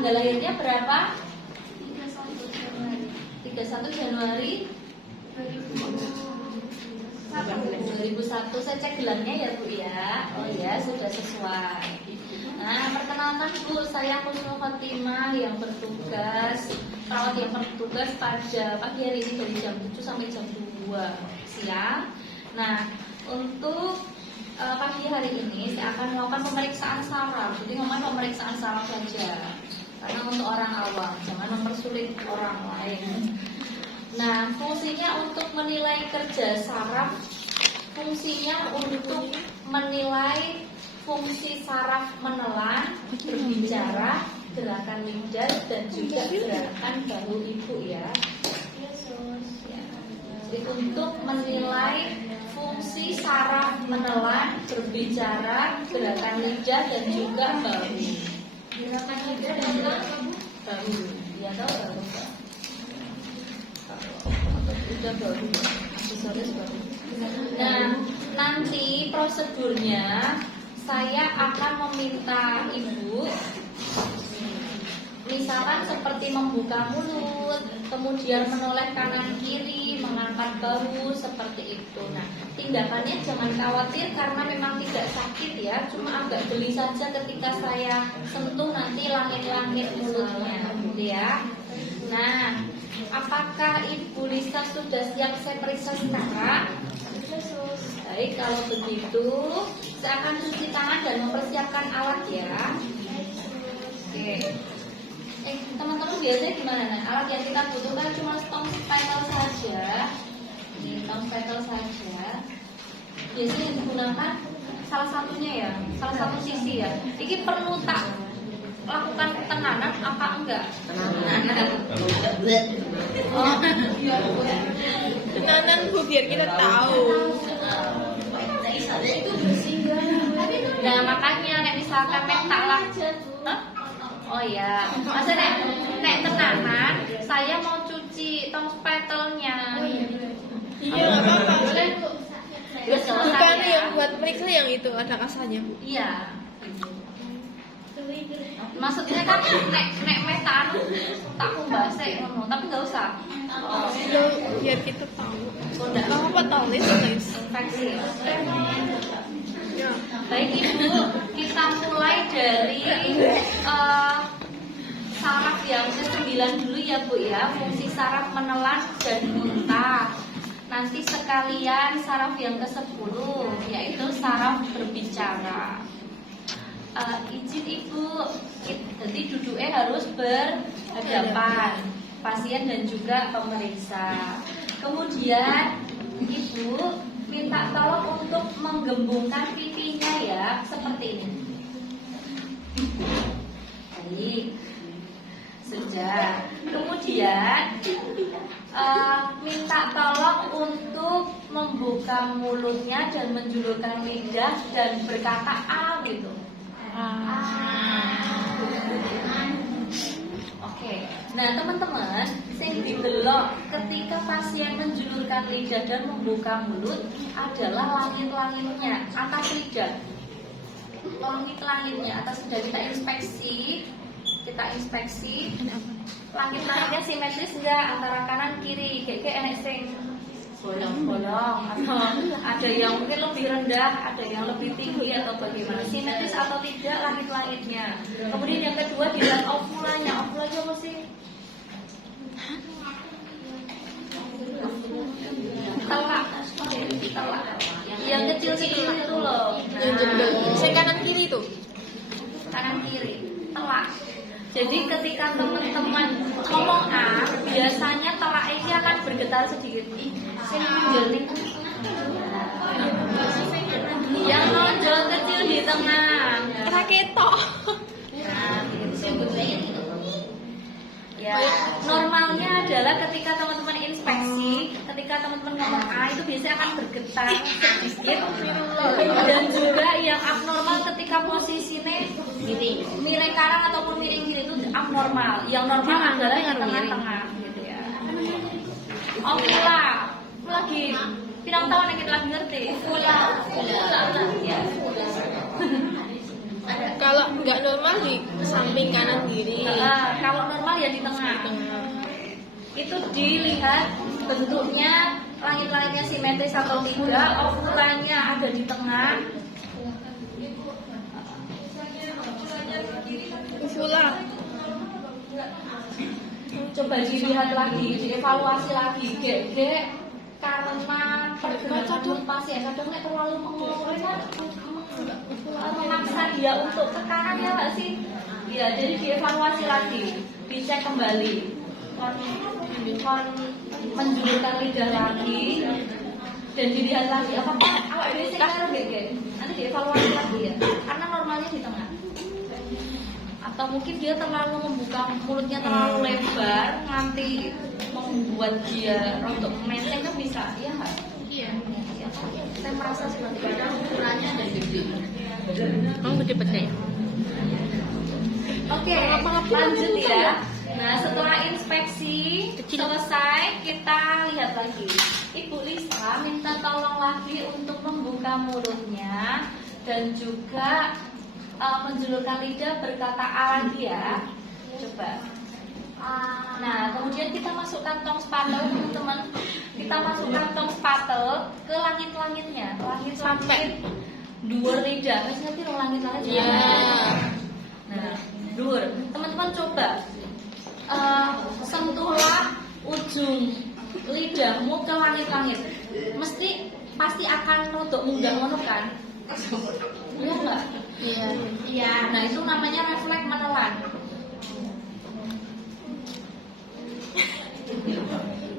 tanggal lahirnya berapa? 31 Januari 2001. Saya cek gelangnya ya Bu ya. Oh ya, sudah sesuai. Nah, perkenalkan Bu, saya Husnul Khotimah yang bertugas, perawat yang bertugas pada pagi hari ini dari jam 7 sampai jam 2 siang. Nah, untuk pagi hari ini saya akan melakukan pemeriksaan saraf. Jadi ngomong pemeriksaan saraf saja, karena untuk orang awam, jangan mempersulit orang lain. Nah, fungsinya untuk menilai kerja saraf, fungsinya untuk menilai fungsi saraf menelan, berbicara, gerakan lidah, dan juga gerakan bahu ibu ya. Jadi untuk menilai fungsi saraf menelan, berbicara, gerakan lidah, dan juga bahu. Gerakan lidah dan bahu. Ya tahu bahu. Udah baru, aksesoris baru. Nah, nanti prosedurnya saya akan meminta ibu, misalkan seperti membuka mulut, kemudian menoleh kanan kiri, mengangkat bahu seperti itu. Nah, tindakannya jangan khawatir karena memang tidak sakit ya, cuma agak geli saja ketika saya sentuh nanti langit-langit mulutnya, gitu ya. Nah, apakah Ibu Lisa sudah siap saya periksa sekarang? Baik, kalau begitu saya akan cuci tangan dan mempersiapkan alat ya. Oke. Teman-teman biasanya gimana? Nah, alat yang kita butuhkan cuma tong spattle saja. Ini tong spattle saja. Biasanya yang digunakan salah satunya ya, salah satu sisi ya. Ini perlu tak lakukan tenanan apa enggak? Oh, tenanan Bu, biar kita tahu. Itu bersih banget. Nah, makanya nek misalkan tak lah. Oh ya, maksudnya nek tenanan, saya mau cuci tong spattle-nya. Iya, nggak apa-apa. Bukan ya. yang buat periksa yang itu ada kasanya Bu. Iya. Maksudnya kan nek metan tak kumbase ngono, tapi nggak usah. Oh, Biar kita tahu. Enggak Apa tulis guys? infeksi. Ya. Baik Ibu, kita mulai dari saraf yang ke-9 dulu ya Bu ya, fungsi saraf menelan dan muntah. Nanti sekalian saraf yang ke-10 yaitu saraf berbicara. Izin Ibu, jadi duduknya harus berhadapan pasien dan juga pemeriksa. Kemudian Ibu minta tolong untuk menggembungkan pipinya ya, seperti ini. Baik, sudah. Kemudian minta tolong untuk membuka mulutnya dan menjulurkan lidah dan berkata A gitu. Oke. Nah, teman-teman, sing didelok ketika pasien menjulurkan lidah dan membuka mulut adalah langit-langitnya atas lidah. Langit-langitnya atas lidah kita inspeksi. Langit-langitnya simetris enggak antara kanan kiri? Kayak enek sing bolong-bolong atau ada yang mungkin lebih rendah, ada yang lebih tinggi atau bagaimana, simetris atau tidak langit-langitnya. Kemudian yang kedua dilihat ovulanya. Ovulanya apa sih? Telak. Yang kecil-kecil itu loh. Saya kanan kiri tuh. Kanan kiri telak. Jadi ketika teman-teman ngomong A, biasanya telak ini akan bergetar sedikit. Sini menjeling. Yang nonjol kecil di tengah. Raketo. Nah, ya, normalnya adalah ketika teman-teman inspeksi, ketika teman-teman ngomong A itu biasanya akan bergetar sedikit. Dan juga yang abnormal ketika posisinya miring kanan ataupun miring kiri itu abnormal. Yang normal adalah yang tengah-tengah gitu ya. Oke lah, lagi pirang tahun yang kita lagi ngerti. Ya. Kalau nggak normal di samping kanan kiri. Kalau normal ya di tengah. Itu dilihat bentuknya, langit-langitnya simetris atau tidak, ovulanya ada di tengah. Uvula. Coba dilihat lagi, dievaluasi lagi. GG karena pergerakan pasien kadang terlalu memaksa dia untuk ke kanan ya nggak sih? Ya, jadi dievaluasi lagi, dicek kembali, menjulurkan lidah lagi dan dilihat lagi apakah awak BC karo GG. Nanti dievaluasi lagi ya, karena normalnya di tengah. Atau mungkin dia terlalu membuka mulutnya terlalu lebar nanti membuat dia untuk menteng kan bisa, ya nggak? Iya. Saya merasa seperti itu. Ukurannya ada gede. Gede-gede. Oke, lanjut ya. Nah, setelah inspeksi selesai, kita lihat lagi. Ibu Lisa minta tolong lagi untuk membuka mulutnya dan juga menjulurkan lidah berkata A lagi ya. Coba. Nah, kemudian kita masukkan tong spatel, teman-teman. Kita masukkan tong spatel ke langit-langitnya. Langit-langit dhuwur lidah. Wis ngerti lo langit-langit? Iya. Nah, dhuwur. Teman-teman coba sentuhlah ujung lidahmu ke langit-langit. Pasti akan rodok mudah ngono kan? Iya enggak? Iya. Nah, itu namanya refleks menelan.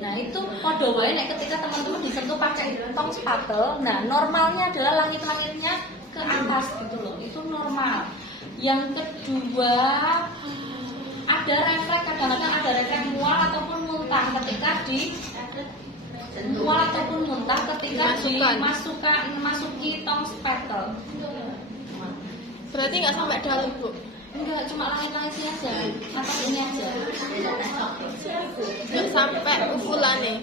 Nah, itu kode wae nek ketika teman-teman disentuh pakai tong spatel. Nah, normalnya adalah langit-langitnya ke atas gitu loh. Itu normal. Yang kedua, ada refleks, kadang-kadang ada refleks mual ataupun muntah ketika mual ataupun muntah ketika dimasuki tong spatel. Berarti nggak sampai dalam, Bu? Enggak, cuma langit-langit sini aja, atas ini aja. Nggak sampai uvulane.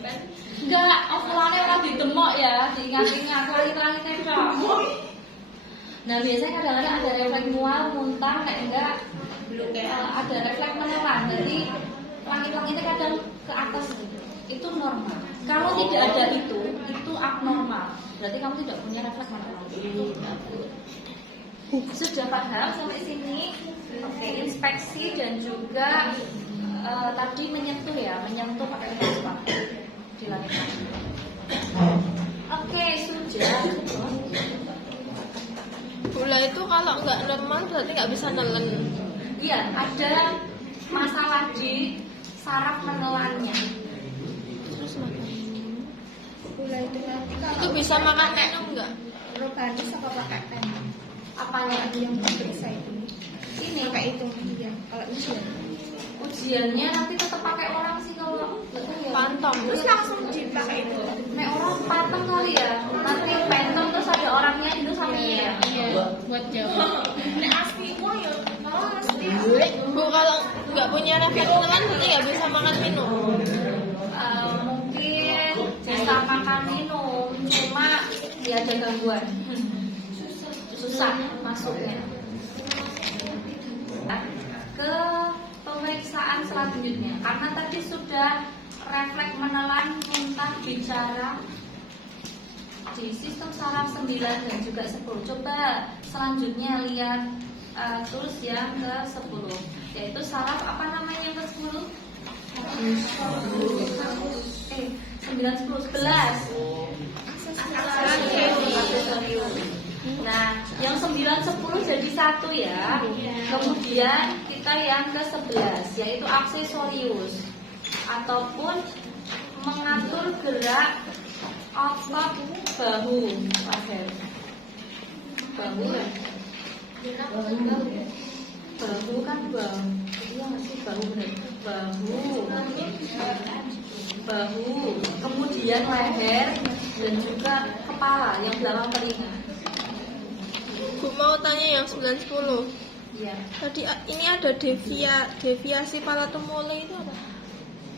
Enggak, ovulane ora didemok ya, diingat-ingat langit-langitnya dong. Nah, biasanya kadang-kadang ada refleks mual, muntah, enggak ada refleks menelan. Jadi langit-langitnya kadang ke atas gitu. Itu normal. Kalau tidak ada itu abnormal. Berarti kamu tidak punya refleks menelan. Sudah paham sampai sini? Oke, inspeksi dan juga tadi menyentuh pakai tong di langit-langit. Oke, sudah. Gula itu kalau nggak normal berarti nggak bisa nelen. Iya, ada masalah di saraf menelannya. Terus makan. Gula itu nanti kalau Itu bisa makan minum nggak? organis apa pakai pen? Apanya? Yang periksa itu. Ini Pakai itu iya. Kalau ujian. ujiannya nanti tetap pakai orang sih kalau Pantom. Terus langsung dipakai itu. Mek orang patem kali ya. Nanti pentem terus ada orangnya itu sama ya. Buat jawab. Ini asli kok ya. Oh, asli. Bu, kalau nggak punya refleks menelan berarti nggak bisa makan minum. Mungkin bisa makan minum, cuma dia ada gangguan. Susah masuknya. Ke pemeriksaan selanjutnya, karena tadi sudah refleks menelan, muntah, bicara di sistem saraf 9 dan juga 10. Coba selanjutnya lihat tulis yang ke 10, yaitu saraf apa namanya yang ke 10? 9, 10, 11. Aksesorium. Nah, yang 9, 10 jadi satu ya. Kemudian kita yang ke 11 yaitu aksesorius ataupun mengatur gerak otot bahu leher. Bahu kan? Bahu kan bahu. Iya masih bahu benar. Bahu. Kemudian leher dan juga kepala yang belakang telinga. Bu mau tanya yang 9-10. Iya. Tadi ini ada deviasi palatum mole itu apa?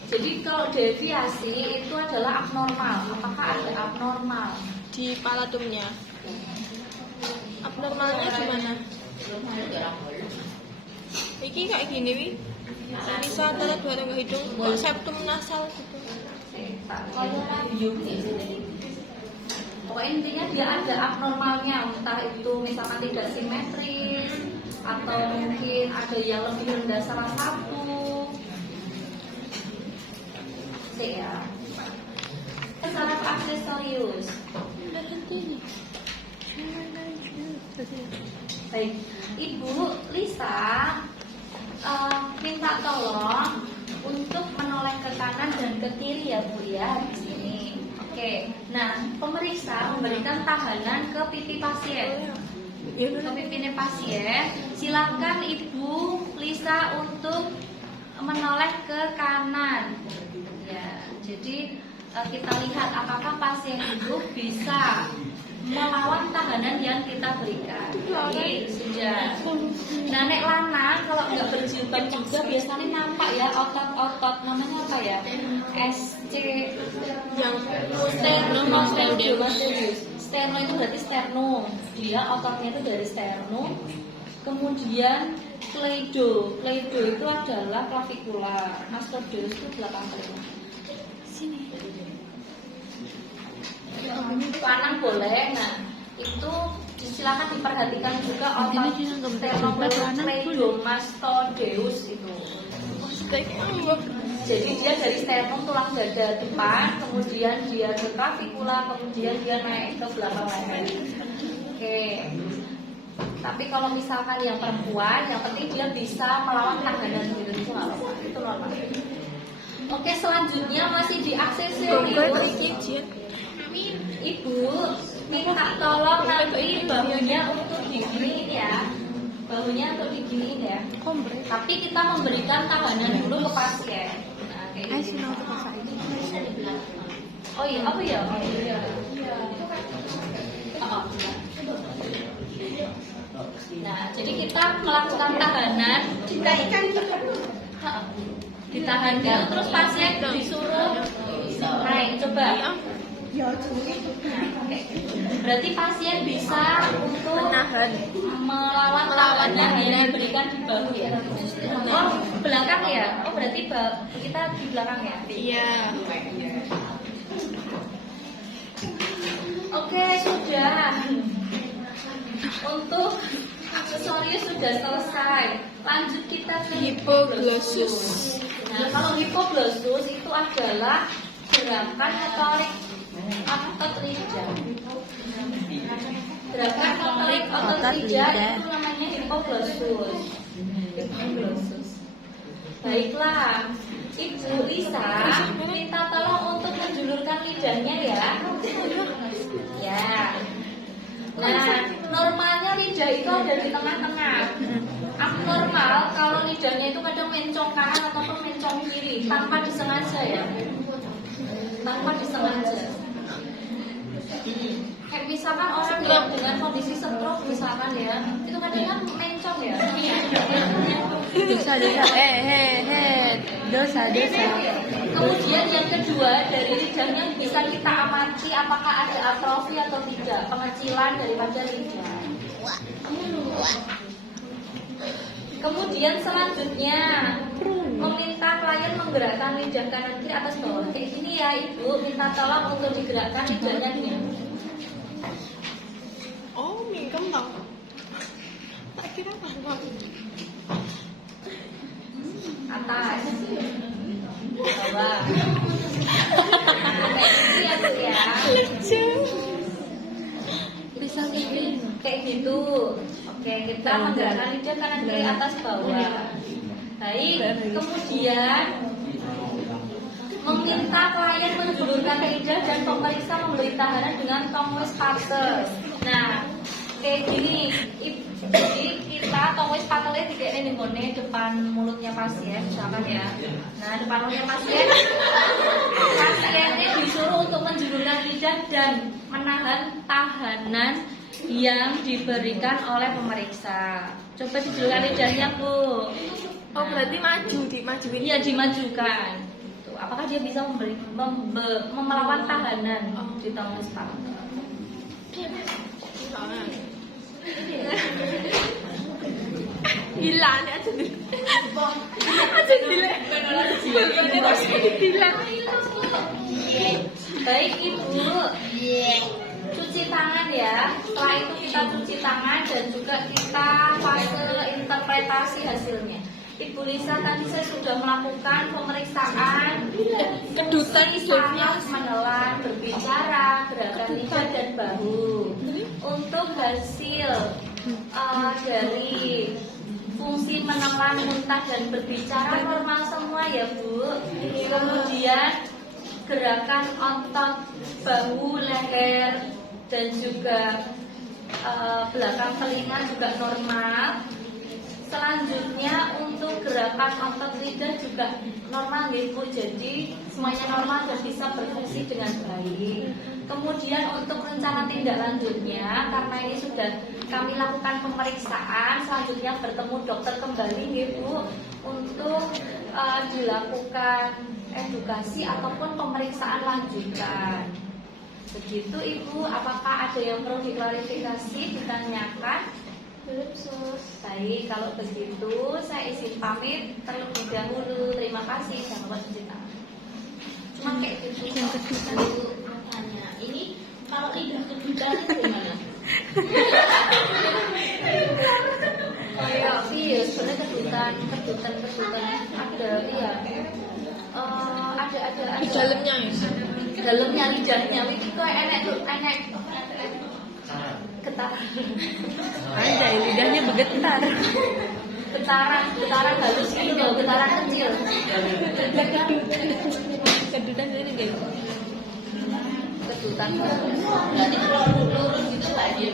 Jadi kalau deviasi itu adalah abnormal. Apakah ada abnormal? Di palatumnya. Abnormalnya gimana? Iki kayak gini wi. Bisa antara dua tengah hidung, kok septum nasal gitu. Kalau labium pokoknya intinya dia ada abnormalnya, entah itu misalkan tidak simetris atau mungkin ada yang lebih rendah salah satu. Ya. Saraf aksesorius. Baik, Ibu Lisa minta tolong untuk menoleh ke kanan dan ke kiri ya Bu ya di sini. Oke, nah pemeriksa memberikan tahanan ke pipi pasien. Ke pipinya pasien, silakan Ibu Lisa untuk menoleh ke kanan. Ya, jadi kita lihat apakah pasien itu bisa melawan tahanan yang kita berikan. Jadi sudah. Nah, nek lanang kalau nggak berjilbab juga biasanya nampak ya otot-otot namanya apa ya? SC Yang sternum serius. Sternum itu berarti sternum. Dia ototnya itu dari sternum. Kemudian kledo itu adalah clavicula. Mastoideus itu belakang telinga. Sini. Panang boleh. Nah, itu silakan diperhatikan juga otot sternocleidomastoideus itu. Jadi dia dari sternum tulang dada depan, kemudian dia ke clavicula, kemudian dia naik ke belakang leher. Oke. Tapi kalau misalkan yang perempuan, yang penting dia bisa melawan tahanan gitu, itu nggak apa-apa, itu normal. Oke, selanjutnya masih di aksesorius. Ibu minta tolong nanti bahunya untuk diginiin ya, bahunya untuk diginiin ya. Tapi kita memberikan tahanan dulu ke pasien. Nah, kayak gini. Oh iya, apa ya? Oh iya. Oh. Nah, jadi kita melakukan tahanan, ditahan dulu, terus pasien disuruh naik. Coba. Berarti pasien bisa untuk melawan tahanan yang diberikan di bahu ya. Oh, belakang ya? Oh, berarti kita di belakang ya? Iya. Oke, sudah. Untuk aksesorius sudah selesai. Lanjut kita ke Hipoglossus. Nah, kalau hipoglossus itu adalah gerakan motorik otot lidah. Gerakan motorik otot lidah itu namanya hipoglossus. Baiklah, Ibu Lisa minta tolong untuk menjulurkan lidahnya ya. Ya. Nah, normalnya lidah itu ada di tengah-tengah. Abnormal kalau lidahnya itu kadang mencong kanan ataupun mencong kiri tanpa disengaja ya. Tanpa disengaja. Kayak misalkan orang yang dengan kondisi stroke misalkan ya, itu kadang kan mencong ya. Dosa. Kemudian yang kedua dari lidahnya bisa kita amati apakah ada atrofi atau tidak, pengecilan daripada lidah. Kemudian selanjutnya meminta klien menggerakkan lidah kanan kiri atas bawah. Kayak gini ya Ibu, minta tolong untuk digerakkan lidahnya gini. Oh, mingkem tau. Tak kira apa. Atas, bawah. Kayak gitu ya Bu ya. Lucu. Bisa kayak gitu. Oke, kita menggerakkan lidah kanan kiri atas bawah. Baik, kemudian meminta klien menjulurkan lidah dan pemeriksa memberi tahanan dengan tongue spacer. Nah, kayak gini, jadi kita tongue spacernya dikasih di gone depan mulutnya pasien, misalkan ya. Nah, depan mulutnya pasien, pasiennya disuruh untuk menjulurkan lidah dan menahan tahanan yang diberikan oleh pemeriksa. Coba dijulurkan lidahnya Bu. Oh, berarti dimajuin. Iya, dimajukan. Tuh, apakah dia bisa melawan tahanan di tongue spacer? Gila nih aja nih. Aja gila. Ini harus gila. Baik Ibu, cuci tangan ya. Setelah itu kita cuci tangan dan juga kita fase interpretasi hasilnya. Ibu Lisa tadi saya sudah melakukan pemeriksaan Kedutan sangat menelan, berbicara, gerakan lidah dan bahu. Untuk hasil dari fungsi menelan, muntah dan berbicara normal semua ya Bu. Kemudian gerakan otot bahu, leher dan juga belakang telinga juga normal. Selanjutnya untuk gerakan otot lidah juga normal ya Bu. Jadi semuanya normal dan bisa berfungsi dengan baik. Kemudian untuk rencana tindak lanjutnya, karena ini sudah kami lakukan pemeriksaan, selanjutnya bertemu dokter kembali ya Bu, untuk dilakukan edukasi ataupun pemeriksaan lanjutan. Begitu Ibu, apakah ada yang perlu diklarifikasi, ditanyakan? Belum sus. Baik, kalau begitu saya izin pamit terlebih dahulu. Terima kasih, jangan lupa cuci tangan. Cuma kayak gitu. Yang kedutan itu tanya. Ini kalau lidah kedutan itu gimana? Iya, sebenarnya kedutan ada, iya. Ada. Di dalamnya ya. Dalamnya lidahnya itu kok enek getaran. Ada lidahnya bergetar. Getaran halus gitu, getaran kecil. Kedutan ini guys. Kedutan. Berarti kalau lurus gitu nggak dia.